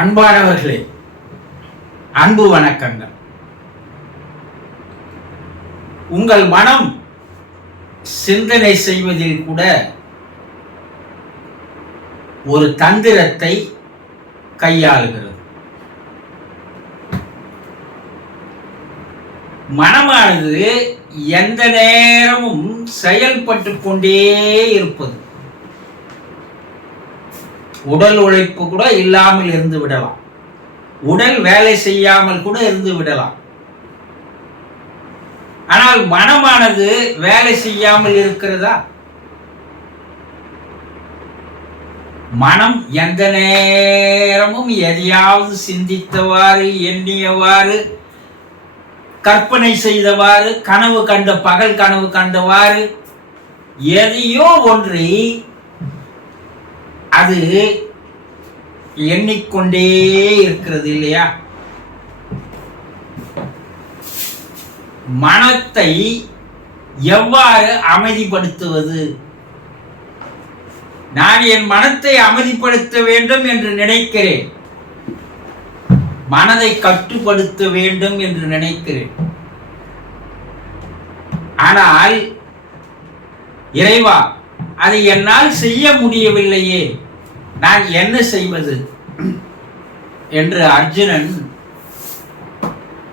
அன்பானவர்களே அன்பு வணக்கங்கள். உங்கள் மனம் சிந்தனை செய்வதில் கூட ஒரு தந்திரத்தை கையாளுகிறது. மனமானது எந்த நேரமும் செயல்பட்டு கொண்டே இருப்பது. உடல் உழைப்பு கூட இல்லாமல் இருந்து விடலாம். உடல் வேலை செய்யாமல் கூட இருந்து விடலாம். ஆனால் மனமானது வேலை செய்யாமல் இருக்கிறதா? மனம் எந்த நேரமும் எதையாவது சிந்தித்தவாறு எண்ணியவாறு கற்பனை செய்தவாறு கனவு கண்ட பகல் கனவு கண்டவாறு எதையோ ஒன்றை அது எண்ணிக்கொண்டே இருக்கிறது இல்லையா? மனத்தை எவ்வாறு அமைதிப்படுத்துவது? நான் என் மனத்தை அமைதிப்படுத்த வேண்டும் என்று நினைக்கிறேன். மனதை கட்டுப்படுத்த வேண்டும் என்று நினைக்கிறேன். ஆனால் இறைவா அதை என்னால் செய்ய முடியவில்லையே. நான் என்ன செய்வது? என்று அர்ஜுனன்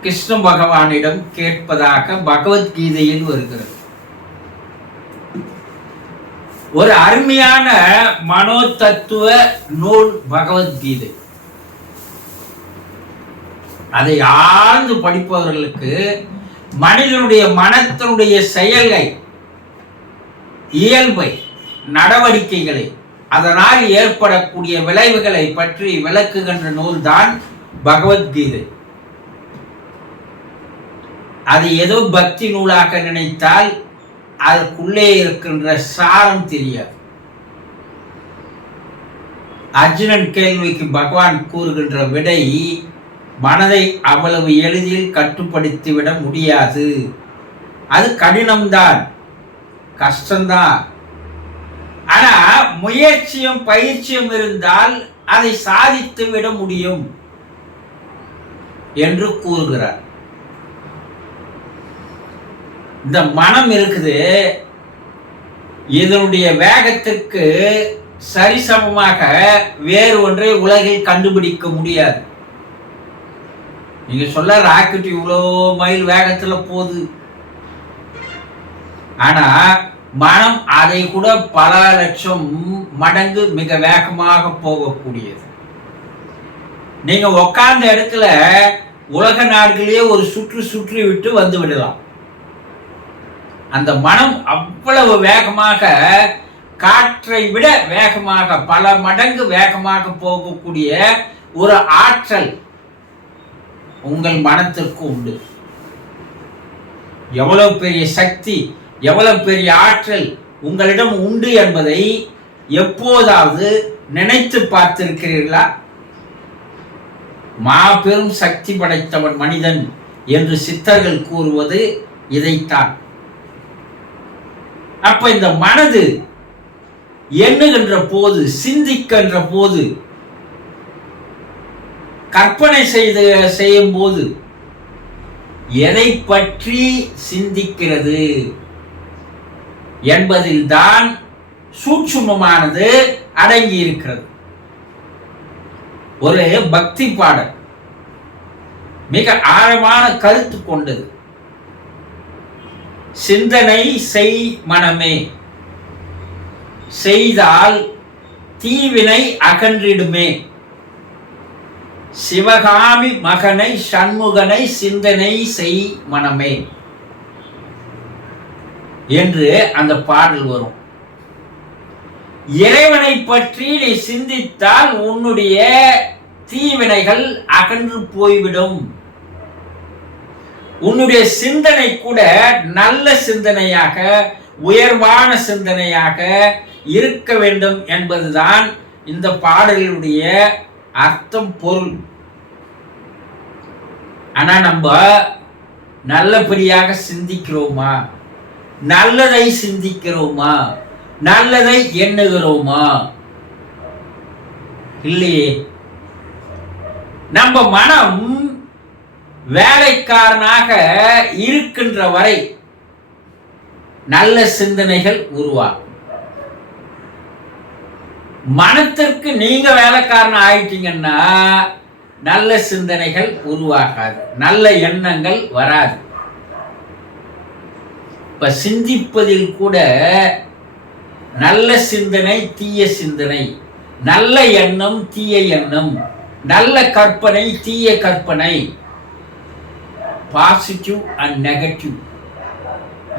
கிருஷ்ண பகவானிடம் கேட்பதாக பகவத்கீதையில் வருகிறது. ஒரு அருமையான மனோ தத்துவ நூல் பகவத்கீதை. அதை ஆழ்ந்து படிப்பவர்களுக்கு மனிதனுடைய மனத்தினுடைய செயலை இயல்பை நடவடிக்கைகளை அதனால் ஏற்படக்கூடிய விளைவுகளை பற்றி விளக்குகின்ற நூல்தான் பகவத்கீதை. அது ஏதோ பக்தி நூலாக நினைத்தால் அதற்குள்ளே இருக்கின்ற சாரம் தெரியாது. அர்ஜுனன் கேள்விக்கு பகவான் கூறுகின்ற விடை மனதை அவ்வளவு எளிதில் கட்டுப்படுத்திவிட முடியாது. அது கடினம்தான் கஷ்டம்தான். ஆனா முயற்சியும் பயிற்சியும் இருந்தால் அதை சாதித்து விட முடியும் என்று கூறுகிறார். இந்த மனம் இருக்குது. இதனுடைய வேகத்துக்கு சரிசமமாக வேறு ஒன்றை உலகில் கண்டுபிடிக்க முடியாது. நீங்க சொல்ல ராக்கெட் இவ்வளோ மைல் வேகத்துல போகுது. ஆனா மனம் அதை கூட பல லட்சம் மடங்கு மிக வேகமாக போகக்கூடியது. நீங்க உட்கார்ந்த இடத்துல உலக நாடுகளையே ஒரு சுற்று சுற்றி விட்டு வந்து விடலாம். அந்த மனம் அவ்வளவு வேகமாக காற்றை விட வேகமாக பல மடங்கு வேகமாக போகக்கூடிய ஒரு ஆற்றல் உங்கள் மனத்திற்கு உண்டு. எவ்வளவு பெரிய சக்தி எவ்வளவு பெரிய ஆற்றல் உங்களிடம் உண்டு என்பதை எப்போதாவது நினைத்து பார்த்திருக்கிறீர்களா? மாபெரும் சக்தி படைத்தவன் மனிதன் என்று சித்தர்கள் கூறுவது இதைத்தான். அப்ப இந்த மனது எண்ணுகின்ற போது சிந்திக்கின்ற போது கற்பனை செய்து செய்யும் போது எதை பற்றி சிந்திக்கிறது? என்பதில்தான் சூட்சுமமானது அடங்கி இருக்கிறது ஒரு பக்தி பாடல். மிக ஆழமான கருத்து கொண்டது. சிந்தனை செய் மனமே. செய்தால் தீவினை அகன்றிடுமே. சிவகாமி மகனை சண்முகனை சிந்தனை செய் மனமே. என்று அந்த பாடல் வரும். இறைவனை பற்றி நீ சிந்தித்தால் உன்னுடைய தீவினைகள் அகன்று போய்விடும். உன்னுடைய சிந்தனை கூட நல்ல சிந்தனையாக உயர்வான சிந்தனையாக இருக்க வேண்டும் என்பதுதான் இந்த பாடலினுடைய அர்த்தம் பொருள். ஆனா நம்ம நல்லபடியாக சிந்திக்கிறோமா? நல்லதை சிந்திக்கிறோமா? நல்லதை எண்ணுகிறோமா? இல்லையே. நம்ம மனம் வேலைக்காரனாக இருக்கின்ற வரை நல்ல சிந்தனைகள் உருவாகும். மனத்திற்கு நீங்க வேலைக்காரன் ஆயிட்டீங்கன்னா நல்ல சிந்தனைகள் உருவாகாது. நல்ல எண்ணங்கள் வராது. இப்போ சிந்திப்பதில் கூட நல்ல சிந்தனை தீய சிந்தனை. நல்ல எண்ணம் தீய எண்ணம். நல்ல கற்பனை தீய கற்பனை. பாசிட்டிவ் அண்ட் நெகட்டிவ்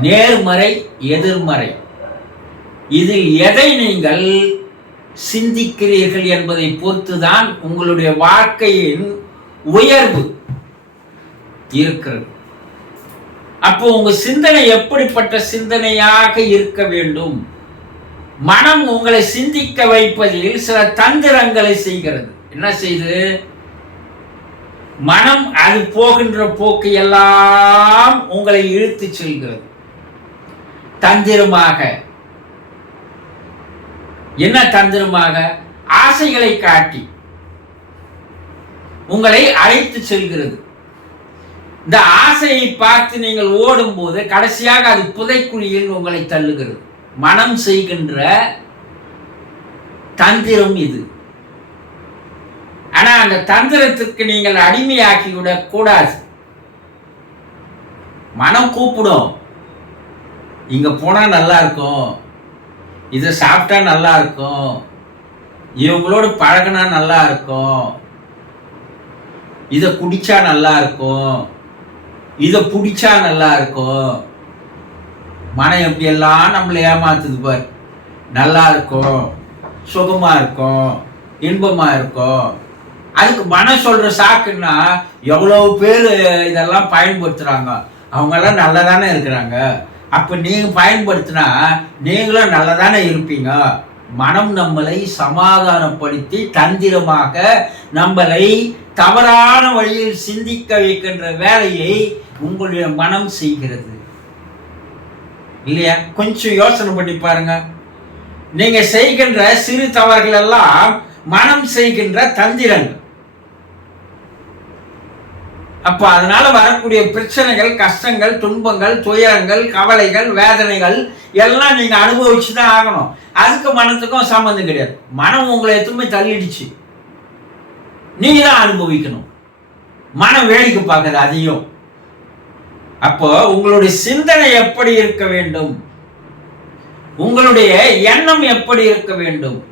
நேர்மறை எதிர்மறை. இதில் எதை நீங்கள் சிந்திக்கிறீர்கள் என்பதை பொறுத்துதான் உங்களுடைய வாழ்க்கையின் உயர்வு இருக்கிறது. அப்போ உங்க சிந்தனை எப்படிப்பட்ட சிந்தனையாக இருக்க வேண்டும்? மனம் உங்களை சிந்திக்க வைப்பதில் சில தந்திரங்களை செய்கிறது. என்ன செய்து? மனம் அது போகின்ற போக்கு எல்லாம் உங்களை இழுத்து செல்கிறது. தந்திரமாக. என்ன தந்திரமாக? ஆசைகளை காட்டி. உங்களை அழைத்து செல்கிறது. இந்த ஆசையை பார்த்து நீங்கள் ஓடும்போது கடைசியாக அது புதைக்குழியில் உங்களை தள்ளுகிறது. மனம் செய்கின்ற தந்திரம் இது. ஆனா அந்த தந்திரத்துக்கு நீங்கள் அடிமையாக்கிவிடக் கூடாது. மனம் கூப்பிடும். இங்க போனா நல்லா இருக்கும் இதை சாப்பிட்டா நல்லா இருக்கும் இவங்களோட பழகினா நல்லா இருக்கும் இதை குடிச்சா நல்லா இருக்கும் இதை பிடிச்சா நல்லா இருக்கும். மனம் எப்படியெல்லாம் நம்மளை ஏமாத்துது பார். நல்லா இருக்கும் சுகமாக இருக்கும் இன்பமாக இருக்கும். அதுக்கு மனம் சொல்கிற சாக்குன்னா எவ்வளோ பேர் இதெல்லாம் பயன்படுத்துகிறாங்க அவங்கெல்லாம் நல்லதானே இருக்கிறாங்க. அப்போ நீங்கள் பயன்படுத்தினா நீங்களும் நல்லதானே இருப்பீங்க. மனம் நம்மளை சமாதானப்படுத்தி தந்திரமாக நம்மளை தவறான வழியில் சிந்திக்க வைக்கின்ற வேலையை உங்களுடைய மனம் செய்கிறது. இல்லையா? கொஞ்சம் யோசனை பண்ணி பாருங்க. நீங்க செய்கின்ற சிறு தவறுகள் எல்லாம் மனம் செய்கின்ற தந்திரங்கள். அப்ப அதனால வரக்கூடிய பிரச்சனைகள் கஷ்டங்கள் துன்பங்கள் துயரங்கள் கவலைகள் வேதனைகள் எல்லாம் நீங்க அனுபவிச்சு தான் ஆகணும். அதுக்கு மனத்துக்கும் சம்மந்தம் கிடையாது. மனம் உங்களை எதுவுமே தள்ளிடுச்சு. நீங்க தான் அனுபவிக்கணும். மனம் வேடிக்கை பார்க்குது அதையும். அப்போ உங்களுடைய சிந்தனை எப்படி இருக்க வேண்டும்? உங்களுடைய எண்ணம் எப்படி இருக்க வேண்டும்?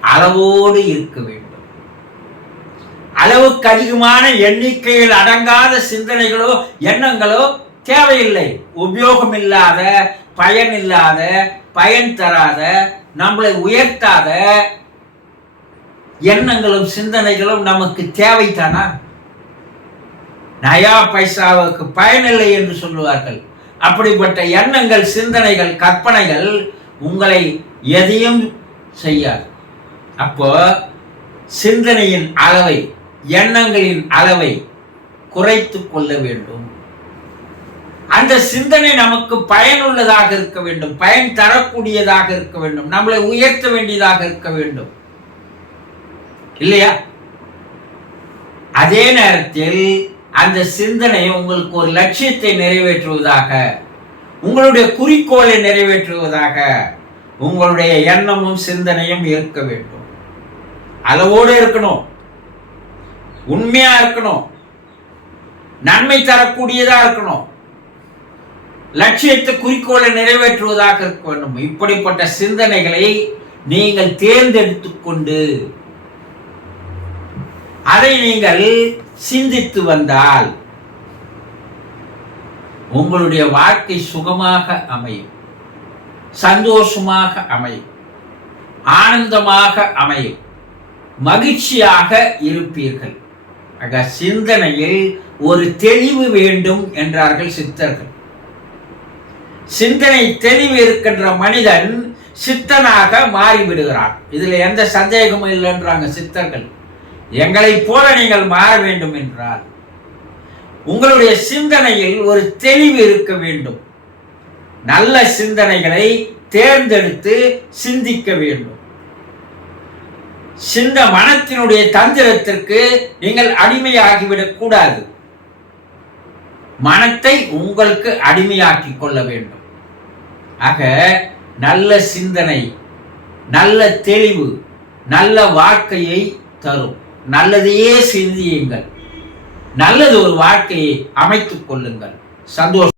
அளவோடு இருக்க வேண்டும். அளவுக்கு அதிகமான எண்ணிக்கையில் அடங்காத சிந்தனைகளோ எண்ணங்களோ தேவையில்லை. உபயோகம் இல்லாத பயன் இல்லாத பயன் தராத நம்மளை உயர்த்தாத எண்ணங்களும் சிந்தனைகளும் நமக்கு தேவைத்தானா நயா பைசாவுக்கு பயனில்லை என்று சொல்லுவார்கள். அப்படிப்பட்ட எண்ணங்கள் சிந்தனைகள் கற்பனைகள் உங்களை எதையும் செய்யாது. அப்போ சிந்தனையின் அளவை எண்ணங்களின் அளவை குறைத்து கொள்ள வேண்டும். அந்த சிந்தனை நமக்கு பயனுள்ளதாக இருக்க வேண்டும். பயன் தரக்கூடியதாக இருக்க வேண்டும். நம்மளை உயர்த்த வேண்டியதாக இருக்க வேண்டும். இல்லையா? அதே நேரத்தில் அந்த சிந்தனை உங்களுக்கு ஒரு லட்சியத்தை நிறைவேற்றுவதாக உங்களுடைய குறிக்கோளை நிறைவேற்றுவதாக உங்களுடைய எண்ணமும் சிந்தனையும் இருக்க வேண்டும். அளவோடு இருக்கணும். உண்மையா இருக்கணும். நன்மை தரக்கூடியதா இருக்கணும். லட்சியத்தை குறிக்கோளை நிறைவேற்றுவதாக இருக்க வேண்டும். இப்படிப்பட்ட சிந்தனைகளை நீங்கள் தேர்ந்தெடுத்து கொண்டு அதை நீங்கள் சிந்தித்து வந்தால் உங்களுடைய வாழ்க்கை சுகமாக அமையும் சந்தோஷமாக அமையும் ஆனந்தமாக அமையும் மகிழ்ச்சியாக இருப்பீர்கள். ஆக சிந்தனையில் ஒரு தெளிவு வேண்டும் என்றார்கள் சித்தர்கள். சிந்தனை தெளிவு இருக்கின்ற மனிதன் சித்தனாக மாறிவிடுகிறான். இதில் எந்த சந்தேகமும் இல்லைன்றாங்க சித்தர்கள். எங்களை போல நீங்கள் மாற வேண்டும் என்றால் உங்களுடைய சிந்தனையில் ஒரு தெளிவு இருக்க வேண்டும். நல்ல சிந்தனைகளை தேர்ந்தெடுத்து சிந்திக்க வேண்டும். சிந்த மனத்தினுடைய தந்திரத்திற்கு நீங்கள் அடிமையாகிவிடக் கூடாது மனத்தை உங்களுக்கு அடிமையாக்கி கொள்ள வேண்டும். ஆக நல்ல சிந்தனை நல்ல தெளிவு நல்ல வாழ்க்கையை தரும். நல்லதையே சிந்தியுங்கள். நல்லது ஒரு வாழ்க்கையை அமைத்துக் கொள்ளுங்கள். சந்தோஷம்.